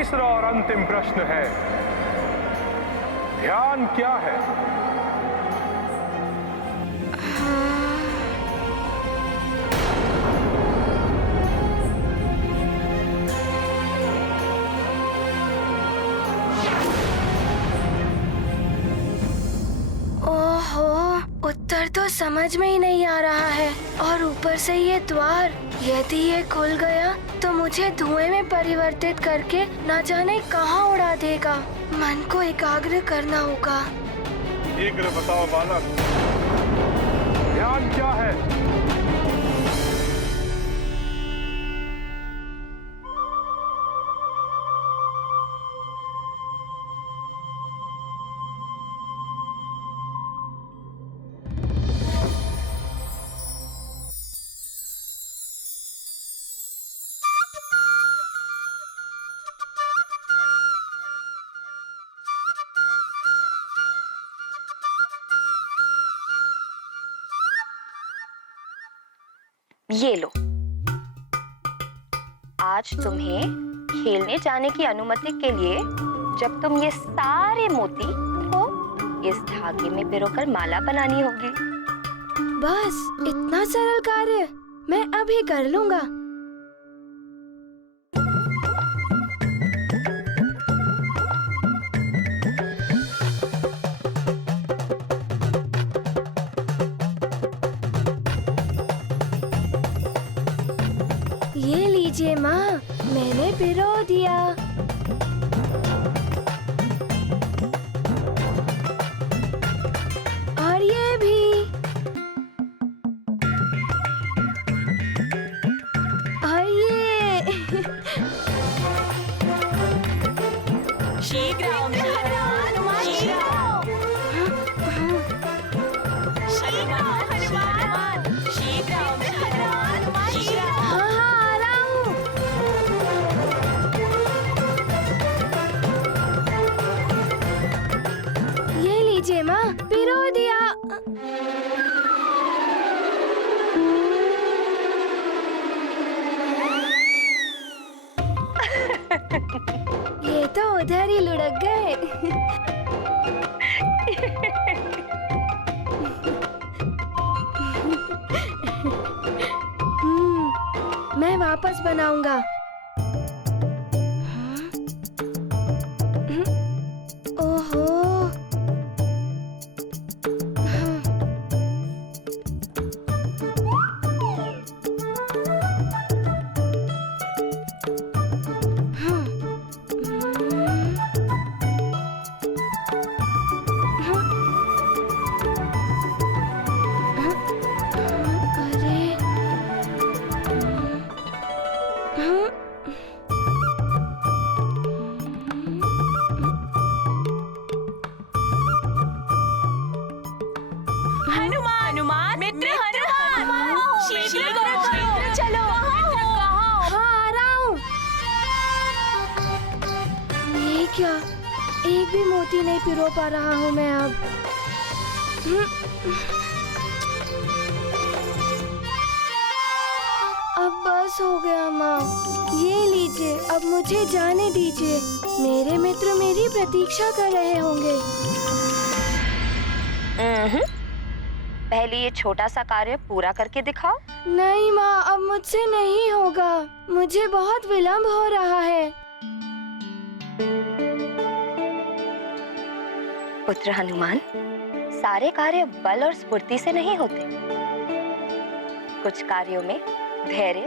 तीसरा और अंतिम प्रश्न है, ध्यान क्या है? उत्तर तो समझ में ही नहीं आ रहा है, और ऊपर से ये द्वार, यदि ये खुल गया तो मुझे धुएं में परिवर्तित करके न जाने कहाँ उड़ा देगा। मन को एकाग्र करना होगा। शीघ्र बताओ बालक, ध्यान क्या है? ये लो, आज तुम्हें खेलने जाने की अनुमति के लिए जब तुम ये सारे मोती को इस धागे में पिरोकर माला बनानी होगी। बस इतना सरल कार्य मैं अभी कर लूंगा। ये लीजिए माँ, मैंने पिरो दिया। और ये भी। और ये। शीघ्र माँ, पिरो दिया। ये तो उधर ही लुढ़क गए। मैं वापस बनाऊंगा। ओहो, क्या एक भी मोती नहीं पिरो पा रहा हूँ मैं अब। अब बस हो गया माँ, ये लीजिए, अब मुझे जाने दीजिए। मेरे मित्र मेरी प्रतीक्षा कर रहे होंगे। पहले ये छोटा सा कार्य पूरा करके दिखाओ। नहीं माँ, अब मुझसे नहीं होगा, मुझे बहुत विलंब हो रहा है। पुत्र हनुमान, सारे कार्य बल और स्फूर्ति से नहीं होते। कुछ कार्यों में धैर्य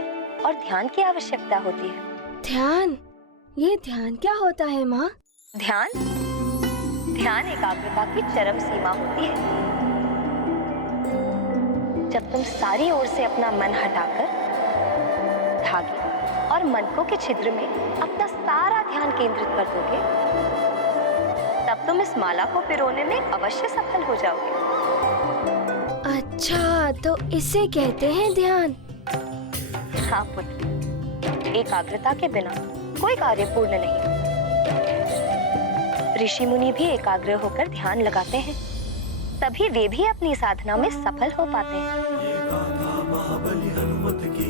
और ध्यान की आवश्यकता होती है। ध्यान? ये ध्यान क्या होता है माँ? ध्यान एकाग्रता की चरम सीमा होती है। जब तुम सारी ओर से अपना मन हटाकर धागे और मनकों के छिद्र में अपना सारा ध्यान केंद्रित कर दोगे, तब तुम इस माला को पिरोने में अवश्य सफल हो जाओगे। अच्छा, तो इसे कहते हैं ध्यान। हाँ पुत्र, एकाग्रता के बिना कोई कार्य पूर्ण नहीं। ऋषि मुनि भी एकाग्र होकर ध्यान लगाते हैं, तभी वे भी अपनी साधना में सफल हो पाते हैं। ये गाथा महाबली हनुमत की,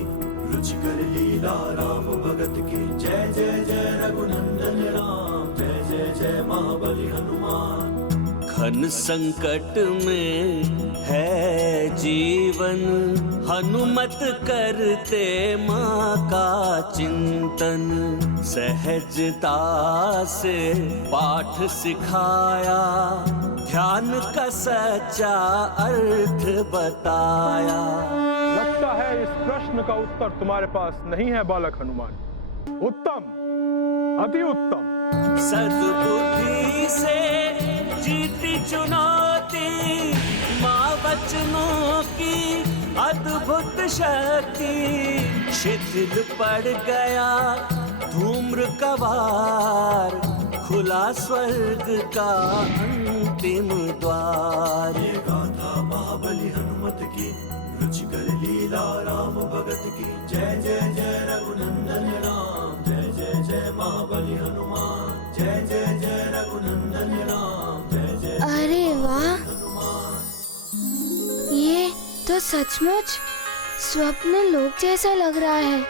रुचिकर लीला राम भगत की जय जय जय रघुनंदन राम जय जय जय महाबली हनुमान। घन संकट में है जीवन हनुमत करते माँ का चिंतन। सहजता से पाठ सिखाया ध्यान का सच्चा अर्थ बताया। लगता है इस प्रश्न का उत्तर तुम्हारे पास नहीं है बालक हनुमान। उत्तम, अति उत्तम। सद्बुद्धि से जीती चुनौती माँ वचनों की अद्भुत शक्ति। शिथिल पड़ गया धूम्र कवार खुला स्वर्ग का अंतिम द्वार। ये गाथा महाबली हनुमत की रुचिकर लीला राम भगत की जय जय जय रघुनंदन राम जय जय जय महाबली हनुमान जय जय जय रघुनंदन राम जय जय। अरे वाह, ये तो सचमुच स्वप्न लोक जैसा लग रहा है।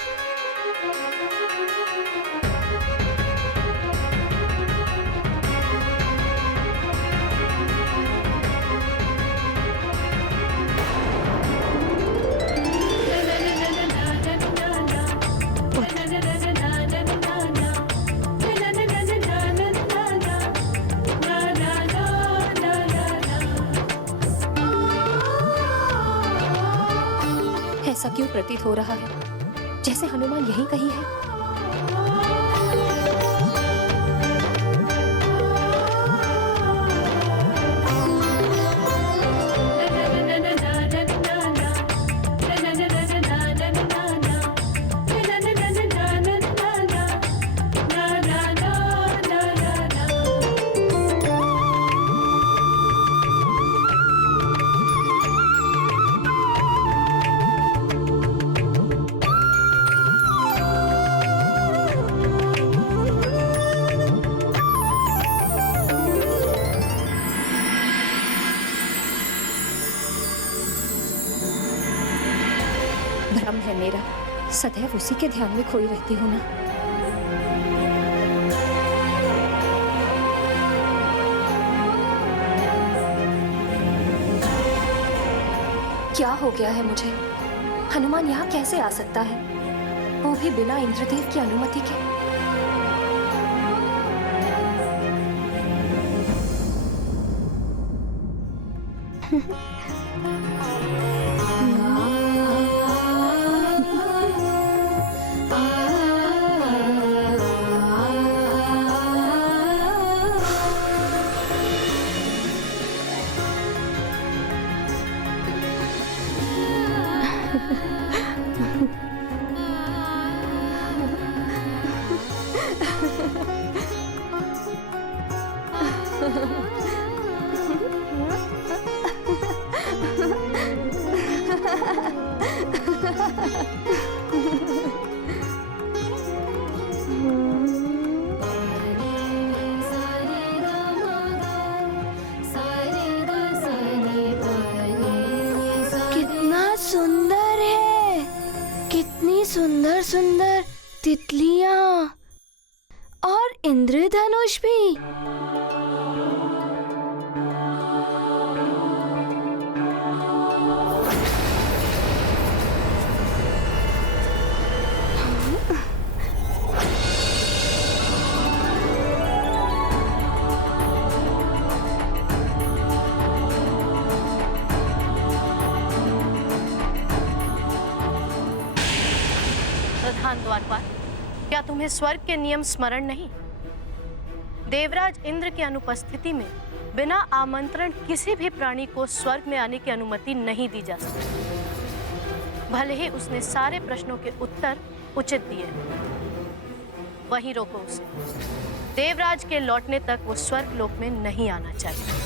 ऐसा क्यों प्रतीत हो रहा है जैसे हनुमान यहीं कहीं है? भ्रम है मेरा, सदैव उसी के ध्यान में खोई रहती हूँ ना। क्या हो गया है मुझे? हनुमान यहाँ कैसे आ सकता है, वो भी बिना इंद्रदेव की अनुमति के? सुंदर है, कितनी सुंदर सुंदर तितलियां और इंद्रधनुष भी। प्रधान द्वारपाल, क्या तुम्हें स्वर्ग के नियम स्मरण नहीं? देवराज इंद्र की अनुपस्थिति में बिना आमंत्रण किसी भी प्राणी को स्वर्ग में आने की अनुमति नहीं दी जा सकती। भले ही उसने सारे प्रश्नों के उत्तर उचित दिए, वहीं रोको उसे। देवराज के लौटने तक वो स्वर्ग लोक में नहीं आना चाहिए।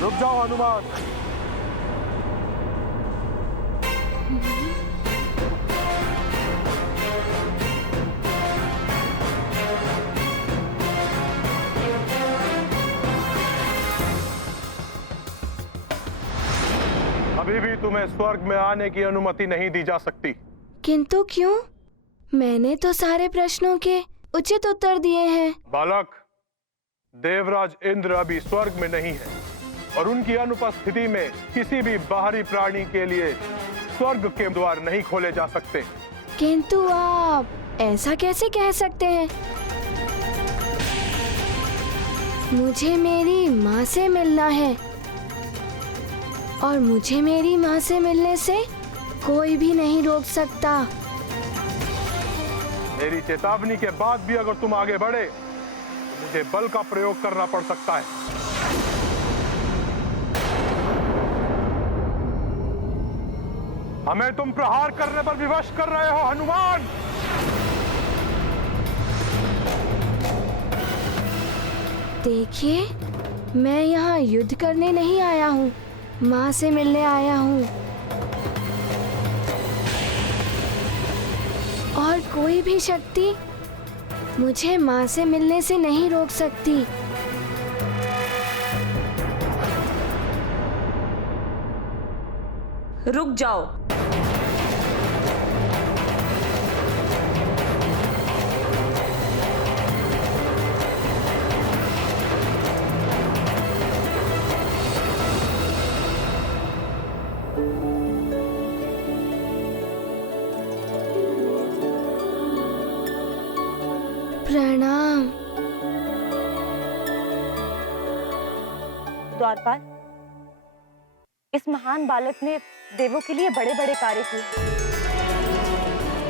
रुक जाओ हनुमान, अभी भी तुम्हें स्वर्ग में आने की अनुमति नहीं दी जा सकती। किंतु क्यों? मैंने तो सारे प्रश्नों के उचित उत्तर दिए हैं। बालक, देवराज इंद्र अभी स्वर्ग में नहीं है और उनकी अनुपस्थिति में किसी भी बाहरी प्राणी के लिए स्वर्ग के द्वार नहीं खोले जा सकते। किंतु आप ऐसा कैसे कह सकते हैं? मुझे मेरी माँ से मिलना है और मुझे मेरी माँ से मिलने से कोई भी नहीं रोक सकता। मेरी चेतावनी के बाद भी अगर तुम आगे बढ़े तो मुझे बल का प्रयोग करना पड़ सकता है। हमें तुम प्रहार करने पर विवश कर रहे हो हनुमान। देखिए, मैं यहाँ युद्ध करने नहीं आया हूँ, माँ से मिलने आया हूँ। और कोई भी शक्ति मुझे माँ से मिलने से नहीं रोक सकती। रुक जाओ। प्रणाम। द्वारपाल, इस महान बालक ने देवों के लिए बड़े बड़े कार्य किए।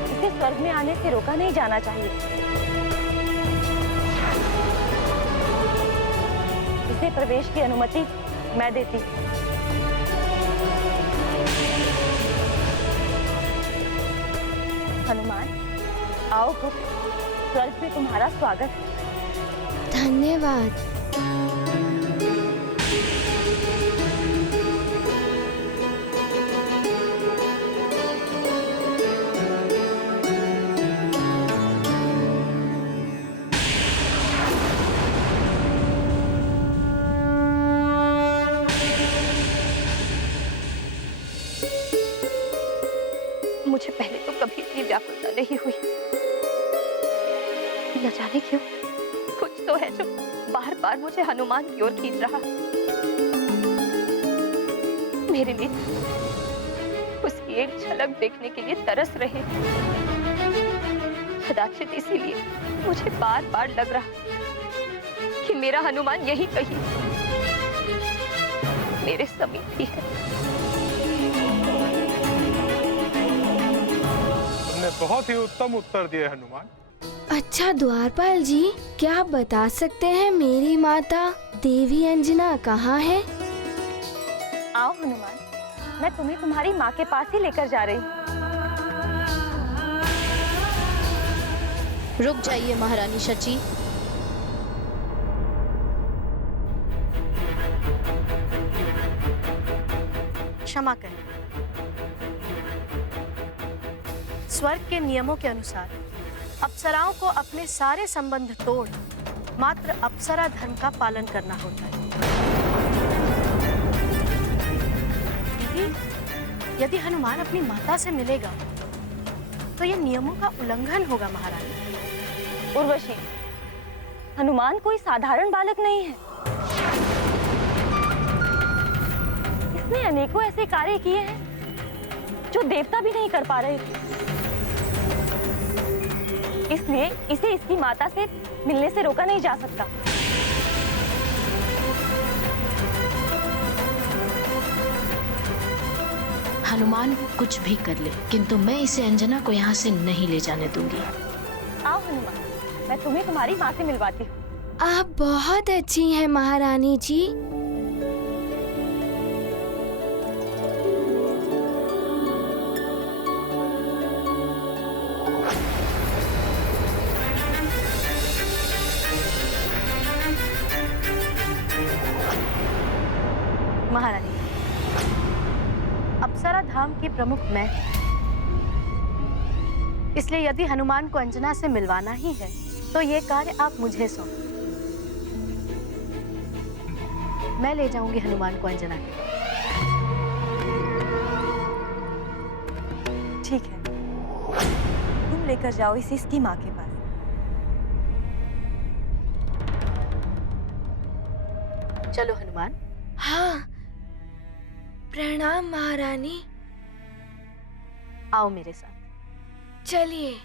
इसे स्वर्ग में आने से रोका नहीं जाना चाहिए। इसे प्रवेश की अनुमति मैं देती। हनुमान, आओ पुत्र, स्वर्ग में तुम्हारा स्वागत है। धन्यवाद। मुझे पहले तो कभी इतनी व्याकुलता नहीं हुई। न जाने क्यों कुछ तो है जो बार बार मुझे हनुमान की ओर खींच रहा। मेरे नेत्र उसकी एक झलक देखने के लिए तरस रहे। कदाचित इसीलिए मुझे बार बार लग रहा कि मेरा हनुमान यही कहीं मेरे समीप ही है। तुमने बहुत ही उत्तम उत्तर दिए हनुमान। अच्छा द्वारपाल जी, क्या आप बता सकते हैं मेरी माता देवी अंजना कहाँ है? आओ हनुमान, मैं तुम्हें तुम्हारी माँ के पास ही लेकर जा रही हूँ। रुक जाइए महारानी शची। क्षमा करें। स्वर्ग के नियमों के अनुसार अप्सराओं को अपने सारे संबंध तोड़ मात्र अप्सरा धर्म का पालन करना होता है। यदि हनुमान अपनी माता से मिलेगा तो यह नियमों का उल्लंघन होगा महारानी। उर्वशी, हनुमान कोई साधारण बालक नहीं है। इसने अनेकों ऐसे कार्य किए हैं जो देवता भी नहीं कर पा रहे थे। इसलिए इसे इसकी माता से मिलने से रोका नहीं जा सकता। हनुमान कुछ भी कर ले, किंतु मैं इसे अंजना को यहाँ से नहीं ले जाने दूंगी। आओ हनुमान, मैं तुम्हें तुम्हारी माँ से मिलवाती हूँ। आप बहुत अच्छी हैं महारानी जी। महारानी, अप्सरा धाम की प्रमुख मैं, इसलिए यदि हनुमान को अंजना से मिलवाना ही है तो ये कार्य आप मुझे सौंप। मैं ले जाऊंगी हनुमान को अंजना के। लेकर जाओ इसे इसकी माँ के पास। चलो हनुमान। हाँ, प्रणाम महारानी। आओ मेरे साथ। चलिए।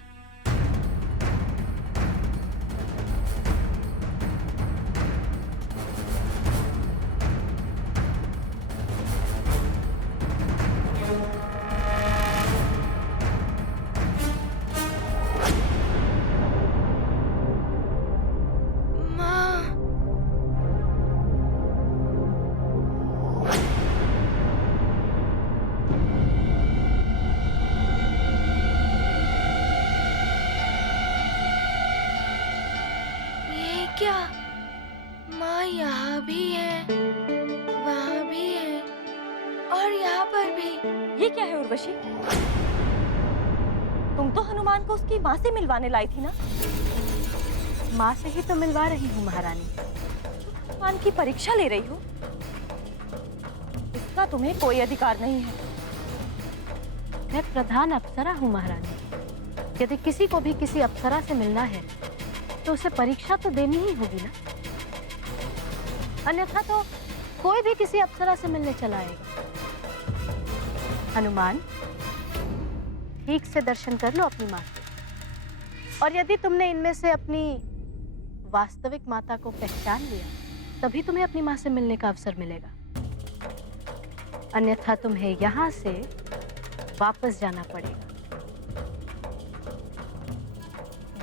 क्या माँ यहाँ भी है, वहाँ भी है और यहाँ पर भी। ये क्या है उर्वशी? तुम तो हनुमान को उसकी माँ से मिलवाने लाई थी ना? माँ से ही तो मिलवा रही हूँ महारानी। हनुमान की परीक्षा ले रही हो? इसका तुम्हें कोई अधिकार नहीं है। मैं प्रधान अप्सरा हूँ महारानी। यदि किसी को भी किसी अप्सरा से मिलना है तो उसे परीक्षा तो देनी ही होगी ना, अन्यथा तो कोई भी किसी अप्सरा से मिलने चला आएगा। हनुमान, ठीक से दर्शन कर लो अपनी माँ के, और यदि तुमने इनमें से अपनी वास्तविक माता को पहचान लिया तभी तुम्हें अपनी माँ से मिलने का अवसर मिलेगा, अन्यथा तुम्हें यहाँ से वापस जाना पड़ेगा।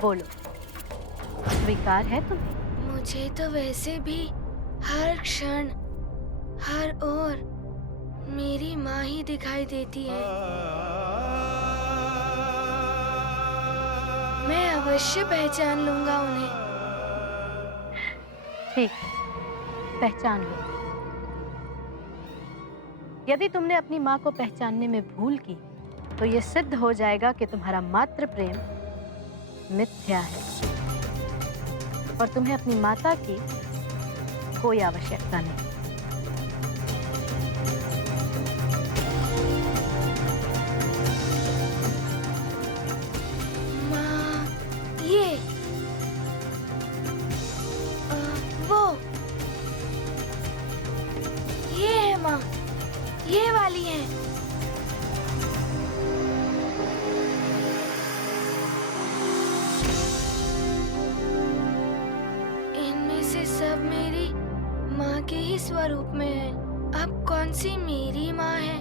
बोलो, स्वीकार है तुम्हें? मुझे तो वैसे भी हर क्षण हर ओर मेरी माँ ही दिखाई देती है। मैं अवश्य पहचान लूंगा उन्हें। ठीक, पहचान लो। यदि तुमने अपनी माँ को पहचानने में भूल की तो यह सिद्ध हो जाएगा कि तुम्हारा मातृ प्रेम मिथ्या है और तुम्हें अपनी माता की कोई आवश्यकता नहीं। माँ, ये वो ये है माँ, ये वाली है। सब मेरी माँ के ही स्वरूप में है। अब कौन सी मेरी माँ है?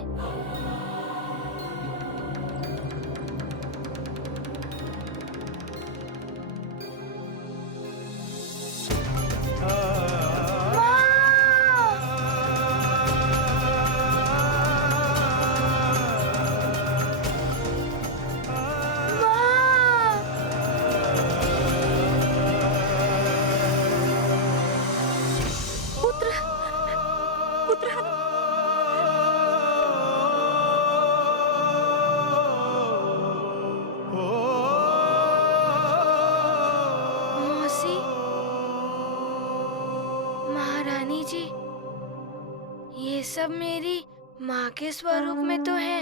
ये सब मेरी माँ के स्वरूप में तो है,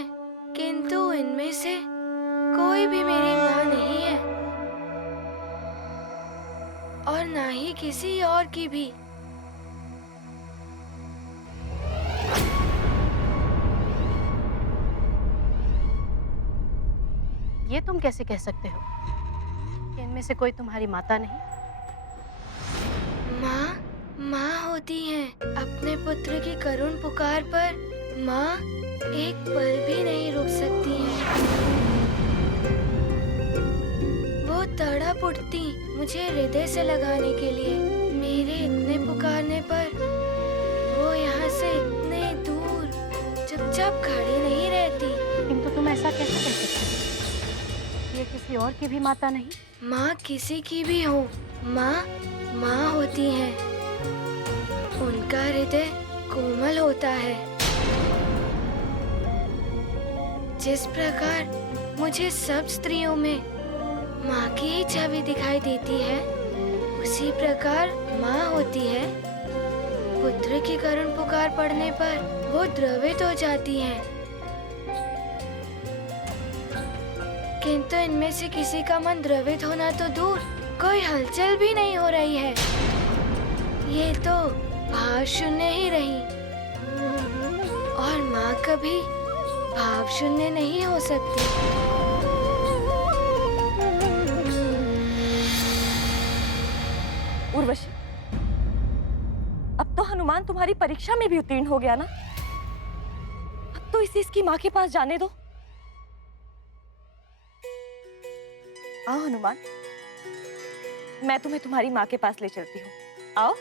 किंतु इनमें से कोई भी मेरी माँ नहीं है और ना ही किसी और की भी। ये तुम कैसे कह सकते हो कि इनमें से कोई तुम्हारी माता नहीं? माँ होती हैं। अपने पुत्र की करुण पुकार पर माँ एक पल भी नहीं रुक सकती हैं। वो तड़प उठती मुझे हृदय से लगाने के लिए। मेरे इतने पुकारने पर वो यहाँ से इतने दूर चुपचाप खड़ी नहीं रहती। किंतु तुम ऐसा कैसे कह सकते हो? ये किसी और की भी माता नहीं? माँ किसी की भी हो, माँ होती हैं। उनका हृदय कोमल होता है। जिस प्रकार मुझे सब स्त्रियों में माँ की ही छवि दिखाई देती है, उसी प्रकार माँ होती है। पुत्र की करुण पुकार पड़ने पर वो द्रवित हो जाती हैं। किंतु इनमें से किसी का मन द्रवित होना तो दूर, कोई हलचल भी नहीं हो रही है। ये तो भाव शून्य ही रही, और माँ कभी भाव शून्य नहीं हो सकती। उर्वशी, अब तो हनुमान तुम्हारी परीक्षा में भी उत्तीर्ण हो गया ना? अब तो इसे इसकी माँ के पास जाने दो। आओ हनुमान, मैं तुम्हें तुम्हारी माँ के पास ले चलती हूँ। आओ।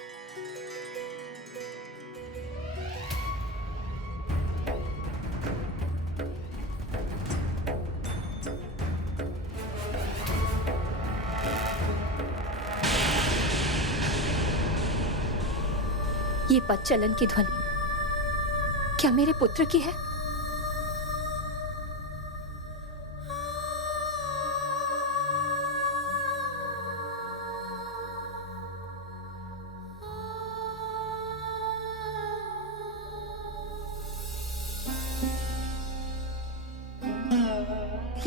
ये पदचलन की ध्वनि क्या मेरे पुत्र की है?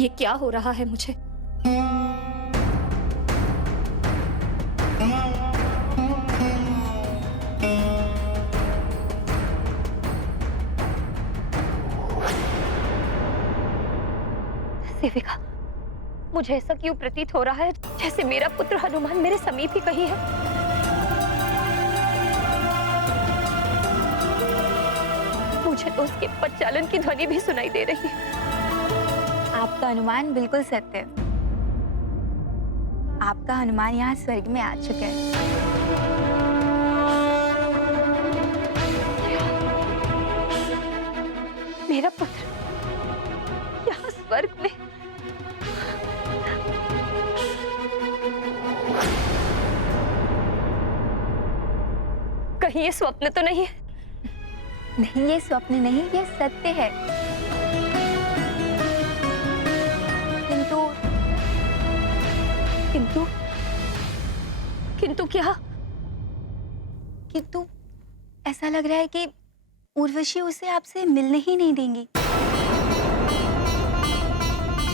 ये क्या हो रहा है मुझे? सेविका, मुझे ऐसा क्यों प्रतीत हो रहा है जैसे मेरा पुत्र हनुमान मेरे समीप ही कहीं है। मुझे तो उसके पदचालन की ध्वनि भी सुनाई दे रही है। आपका अनुमान बिल्कुल सत्य है। आपका हनुमान यहाँ स्वर्ग में आ चुका है। मेरा पुत्र यहाँ स्वर्ग में? कहीं ये स्वप्न तो नहीं है? नहीं, ये स्वप्न नहीं, ये सत्य है। किंतु किंतु क्या? किंतु ऐसा लग रहा है कि उर्वशी उसे आपसे मिलने ही नहीं देंगी।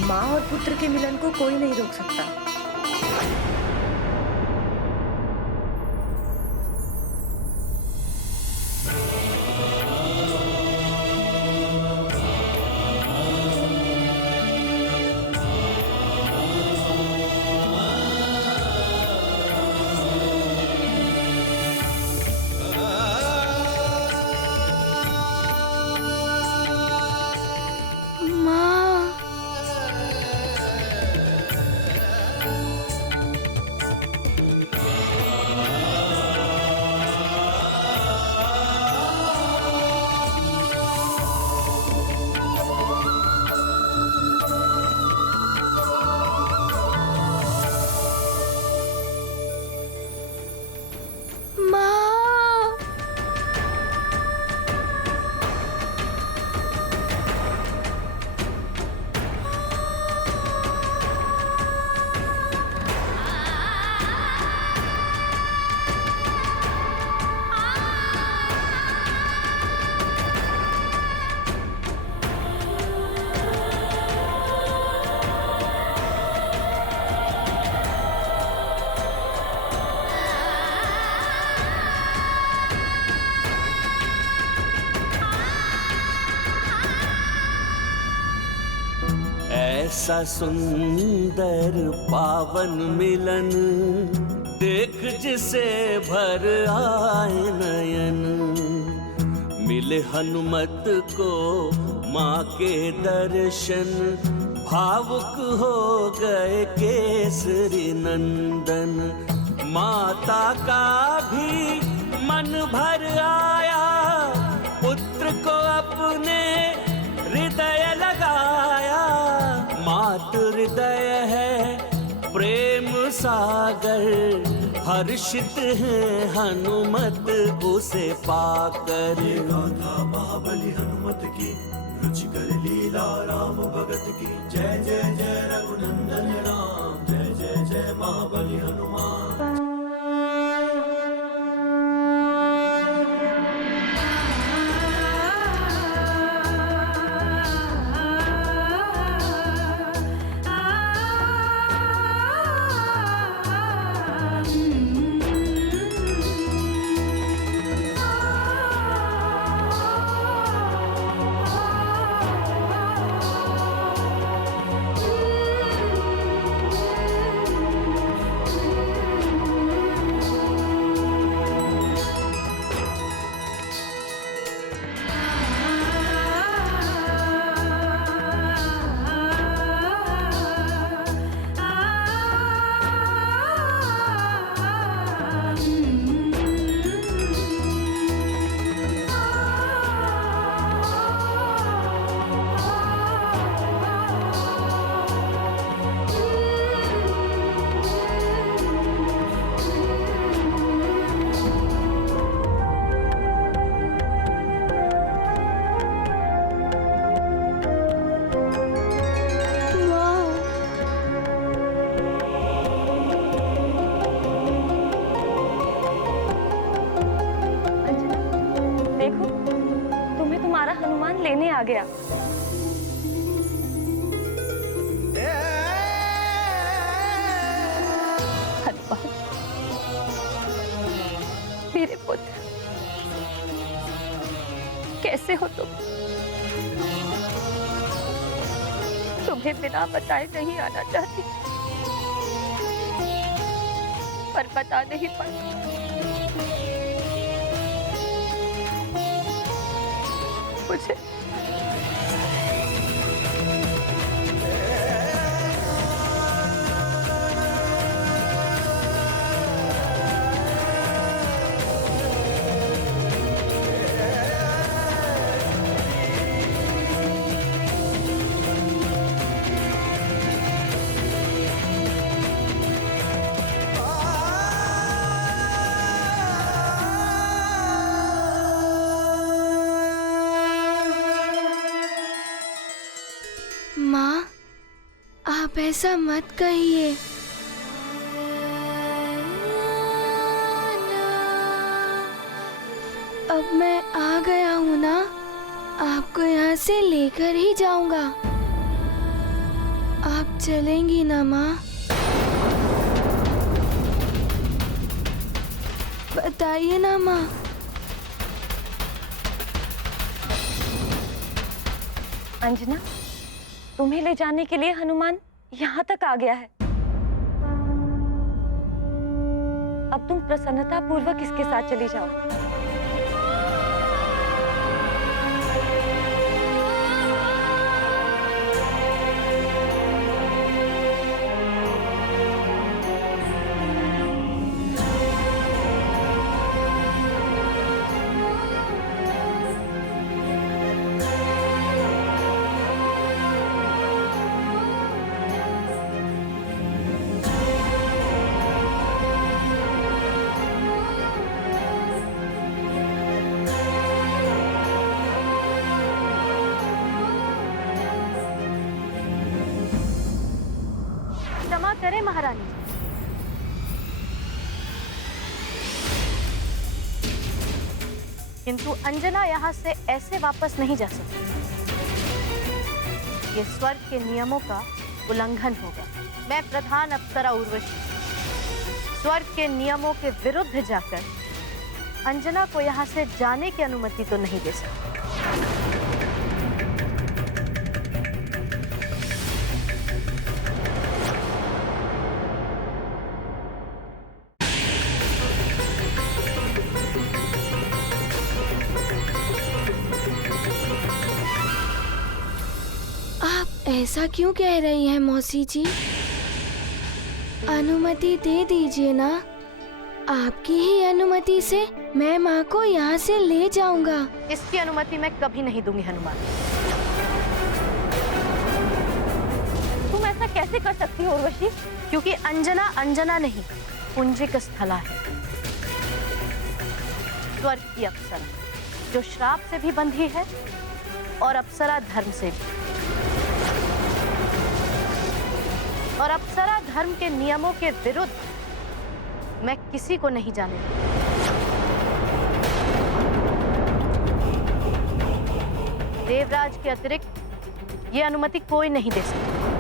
माँ और पुत्र के मिलन को कोई नहीं रोक सकता। ऐसा सुंदर पावन मिलन देख जिसे भर आए नयन। मिले हनुमत को माँ के दर्शन, भावुक हो गए केसरी नंदन। माता का भी मन भर आया, पुत्र को अपने हृदय लगाया। मातृ हृदय है प्रेम सागर, हर्षित है हनुमत उसे पाकर। गाथा महाबली हनुमत की, रुचिकर लीला राम भगत की। जय जय जय रघुनंदन राम, जय जय जय महाबली हनुमान। लेने आ गया। हनुमान, मेरे पुत्र, कैसे हो तुम? तुम्हें बिना बताए नहीं आना चाहती, पर बता नहीं पाती। मुझे माँ, आप ऐसा मत कहिए। अब मैं आ गया हूँ ना, आपको यहाँ से लेकर ही जाऊंगा। आप चलेंगी ना माँ? बताइए ना माँ। अंजना, तुम्हें ले जाने के लिए हनुमान यहाँ तक आ गया है। अब तुम प्रसन्नता पूर्वक इसके साथ चली जाओ। क्षमा करें महारानी, किंतु अंजना यहाँ से ऐसे वापस नहीं जा सकती। ये स्वर्ग के नियमों का उल्लंघन होगा। मैं प्रधान अप्सरा उर्वशी स्वर्ग के नियमों के विरुद्ध जाकर अंजना को यहाँ से जाने की अनुमति तो नहीं दे सकती। ऐसा क्यों कह रही हैं मौसी जी? अनुमति दे दीजिए ना। आपकी ही अनुमति से मैं माँ को यहाँ से ले जाऊंगा। इसकी अनुमति मैं कभी नहीं दूंगी हनुमान। तुम ऐसा कैसे कर सकती हो उर्वशी? क्योंकि अंजना अंजना नहीं, पुंजिक स्थला है। स्वर्ग की अप्सरा जो श्राप से भी बंधी है और अप्सरा धर्म से भी। और अप्सरा धर्म के नियमों के विरुद्ध मैं किसी को नहीं जाने दूंगी। देवराज के अतिरिक्त ये अनुमति कोई नहीं दे सकता।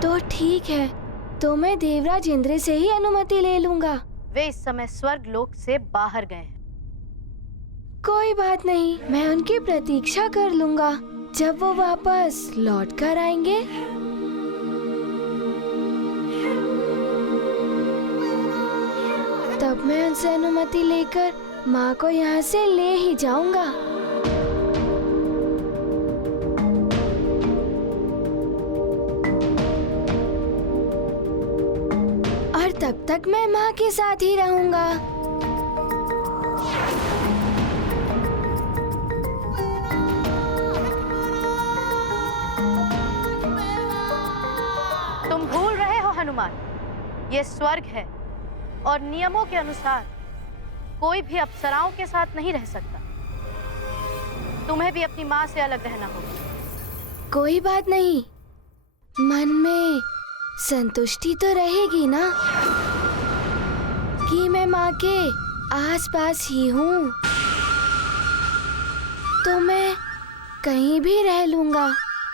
तो ठीक है, तो मैं देवराज इंद्र से ही अनुमति ले लूंगा। वे इस समय स्वर्ग लोक से बाहर गए हैं। कोई बात नहीं, मैं उनकी प्रतीक्षा कर लूंगा। जब वो वापस लौट कर आएंगे तब मैं उनसे अनुमति लेकर माँ को यहाँ से ले ही जाऊंगा। और तब तक मैं माँ के साथ ही रहूंगा। तुम भूल रहे हो हनुमान, ये स्वर्ग है और नियमों के अनुसार कोई भी अप्सराओं के साथ नहीं रह सकता। तुम्हें भी अपनी माँ से अलग रहना होगा। कोई बात नहीं, मन में संतुष्टि तो रहेगी ना कि मैं माँ के आसपास ही हूँ, तो मैं कहीं भी रह लूँगा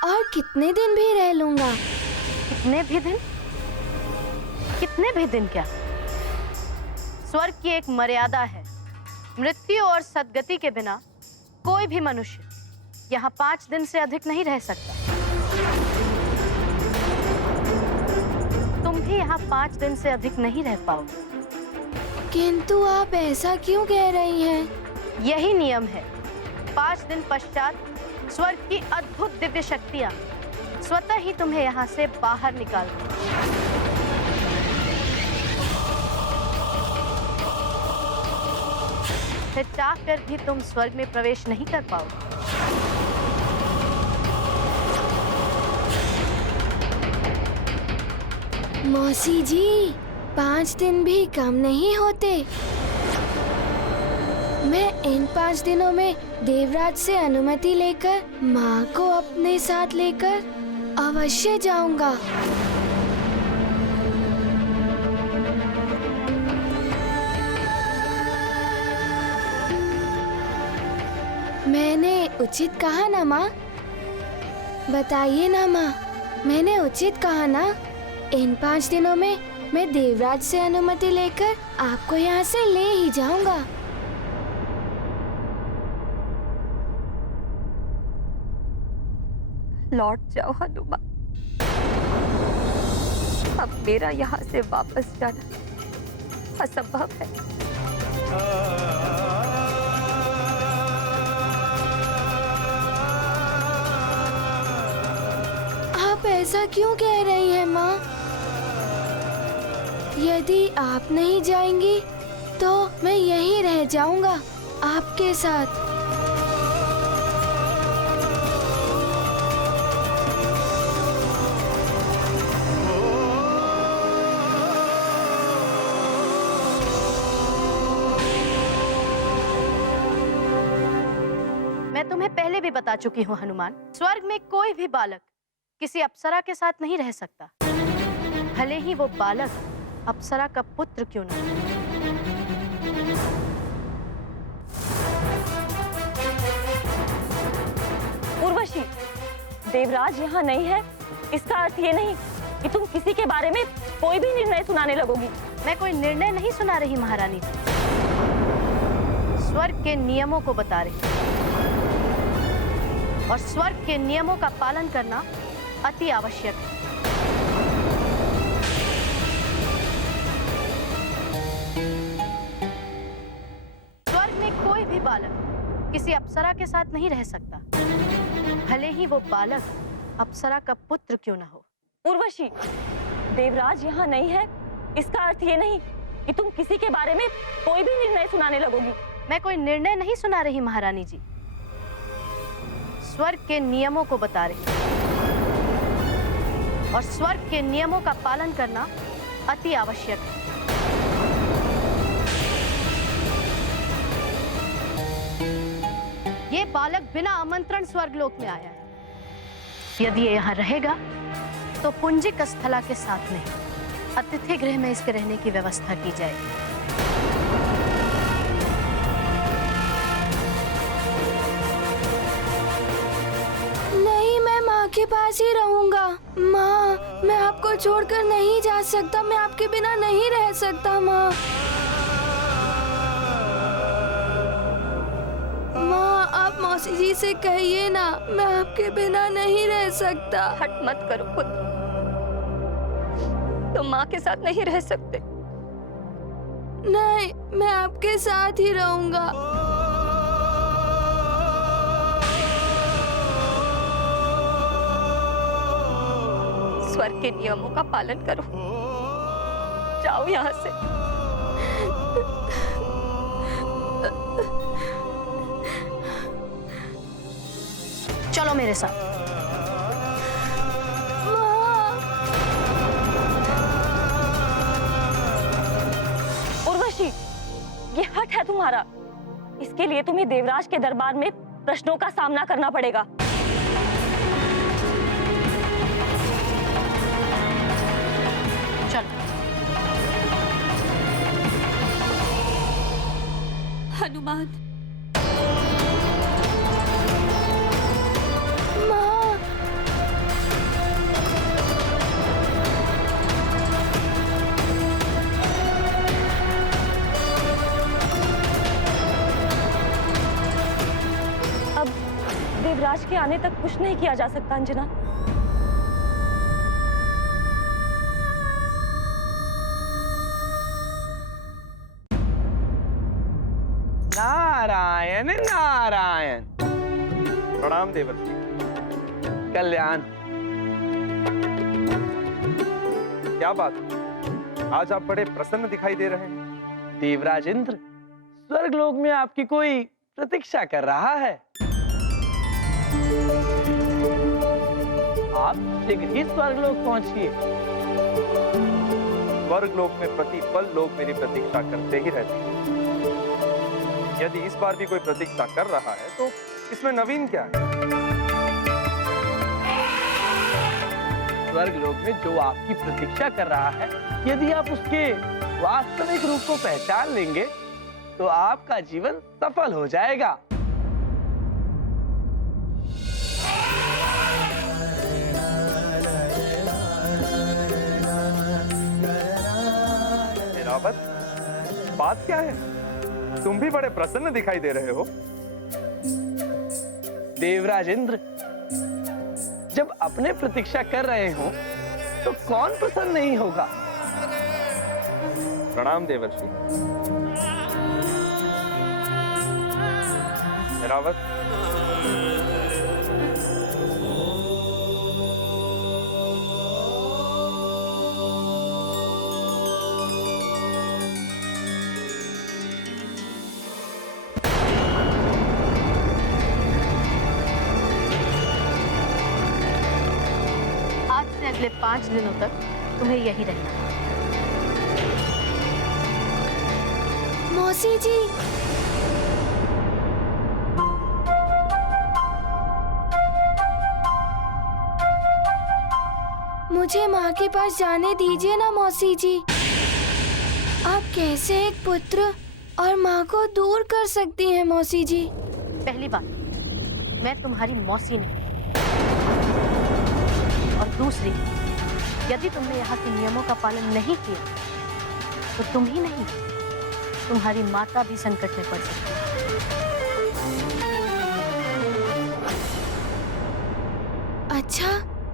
और कितने दिन भी रह लूँगा। कितने भी दिन? कितने भी दिन क्या? स्वर्ग की एक मर्यादा है। मृत्यु और सद्गति के बिना कोई भी मनुष्य यहाँ 5 दिन से अधिक नहीं रह सकता। तुम भी यहाँ 5 दिन से अधिक नहीं रह पाओगे। किंतु आप ऐसा क्यों कह रही हैं? यही नियम है। 5 दिन पश्चात स्वर्ग की अद्भुत दिव्य शक्तियाँ स्वतः ही तुम्हें यहाँ से बाहर निकाल देंगी। फिर चाह कर भी तुम स्वर्ग में प्रवेश नहीं कर पाओगे। मौसी जी, 5 दिन भी कम नहीं होते। मैं इन 5 दिनों में देवराज से अनुमति लेकर माँ को अपने साथ लेकर अवश्य जाऊंगा। मैंने उचित कहा ना माँ? बताइए ना माँ, मैंने उचित कहा ना? इन 5 दिनों में मैं देवराज से अनुमति लेकर आपको यहाँ से ले ही जाऊंगा। लौट जाओ हनुमान। अब मेरा यहाँ से वापस जाना असंभव है। आप ऐसा क्यों कह रही हैं माँ? यदि आप नहीं जाएंगी तो मैं यहीं रह जाऊंगा आपके साथ। मैं तुम्हें पहले भी बता चुकी हूँ हनुमान, स्वर्ग में कोई भी बालक किसी अप्सरा के साथ नहीं रह सकता, भले ही वो बालक अप्सरा का पुत्र क्यों न हो। उर्वशी, देवराज यहाँ नहीं है, इसका अर्थ ये नहीं कि तुम किसी के बारे में कोई भी निर्णय सुनाने लगोगी। मैं कोई निर्णय नहीं सुना रही महारानी जी, स्वर्ग के नियमों को बता रही हूँ। और स्वर्ग के नियमों का पालन करना अति आवश्यक है। स्वर्ग में कोई भी बालक किसी अप्सरा के साथ नहीं रह सकता, भले ही वो बालक अप्सरा का पुत्र क्यों न हो। उर्वशी, देवराज यहाँ नहीं है, इसका अर्थ ये नहीं कि तुम किसी के बारे में कोई भी निर्णय सुनाने लगोगी। मैं कोई निर्णय नहीं सुना रही महारानी जी, स्वर्ग के नियमों को बता रही हूँ। और स्वर्ग के नियमों का पालन करना अति आवश्यक है। ये बालक बिना आमंत्रण स्वर्गलोक में आया है। यदि ये यहाँ रहेगा तो पुंजिक स्थला के साथ नहीं, अतिथि गृह में इसके रहने की व्यवस्था की जाएगी। नहीं, मैं माँ के पास ही रहूंगा। माँ, मैं आपको छोड़कर नहीं जा सकता, मैं आपके बिना नहीं रह सकता। माँ, माँ, आप मौसी जी से कहिए ना, मैं आपके बिना नहीं रह सकता। हट मत करो पुत्र, तुम माँ के साथ नहीं रह सकते। नहीं, मैं आपके साथ ही रहूंगा। स्वर्ग के नियमों का पालन करो, जाओ यहाँ से। चलो मेरे साथ। उर्वशी, ये हट है तुम्हारा, इसके लिए तुम्हें देवराज के दरबार में प्रश्नों का सामना करना पड़ेगा। हनुमान, माँ, अब देवराज के आने तक कुछ नहीं किया जा सकता अंजना। नारायण नारायण। प्रणाम देवर्षि। कल्याण। क्या बात, आज आप बड़े प्रसन्न दिखाई दे रहे हैं। देवराज इंद्र स्वर्गलोक में आपकी कोई प्रतीक्षा कर रहा है। आप शीघ्र ही स्वर्गलोक पहुंचिए। स्वर्गलोक में प्रतिपल लोग मेरी प्रतीक्षा करते ही रहते हैं। यदि इस बार भी कोई प्रतीक्षा कर रहा है तो इसमें नवीन क्या है। स्वर्गलोक में जो आपकी प्रतीक्षा कर रहा है, यदि आप उसके वास्तविक रूप को पहचान लेंगे तो आपका जीवन सफल हो जाएगा। रावत, बात क्या है? तुम भी बड़े प्रसन्न दिखाई दे रहे हो। देवराज इंद्र, जब अपने प्रतीक्षा कर रहे हो तो कौन प्रसन्न नहीं होगा। प्रणाम देवर्षि। रावत, आज से अगले 5 दिनों तक तुम्हें यही रहना है। मौसी जी, मुझे माँ के पास जाने दीजिए ना मौसी जी। आप कैसे एक पुत्र और माँ को दूर कर सकती हैं मौसी जी? पहली बात, मैं तुम्हारी मौसी नहीं, और दूसरी, यदि तुमने यहाँ के नियमों का पालन नहीं किया तो तुम ही नहीं, तुम्हारी माता भी संकट में पड़ सकती है। अच्छा,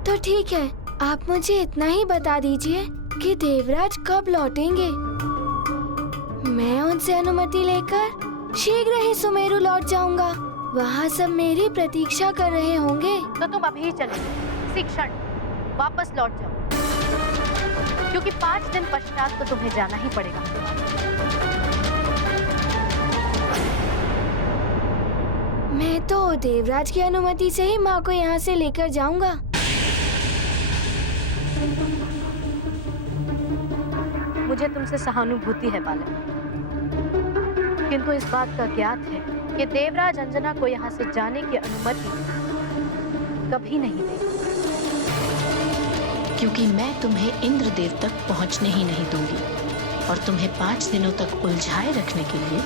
तो ठीक है, आप मुझे इतना ही बता दीजिए कि देवराज कब लौटेंगे। मैं उनसे अनुमति लेकर शीघ्र ही सुमेरु लौट जाऊंगा। वहाँ सब मेरी प्रतीक्षा कर रहे होंगे। तो तुम अभी ही चले इसी क्षण वापस लौट जाओ, क्योंकि 5 दिन पश्चात तो तुम्हें जाना ही पड़ेगा। मैं तो देवराज की अनुमति से ही माँ को यहाँ से लेकर जाऊंगा। मुझे तुमसे सहानुभूति है बालक, किंतु इस बात का ज्ञात है कि देवराज अंजना को यहाँ से जाने की अनुमति कभी नहीं देगा, क्योंकि मैं तुम्हें इंद्रदेव तक पहुंचने ही नहीं दूंगी, और तुम्हें 5 दिनों तक उलझाए रखने के लिए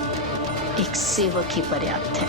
एक सेवक ही पर्याप्त है।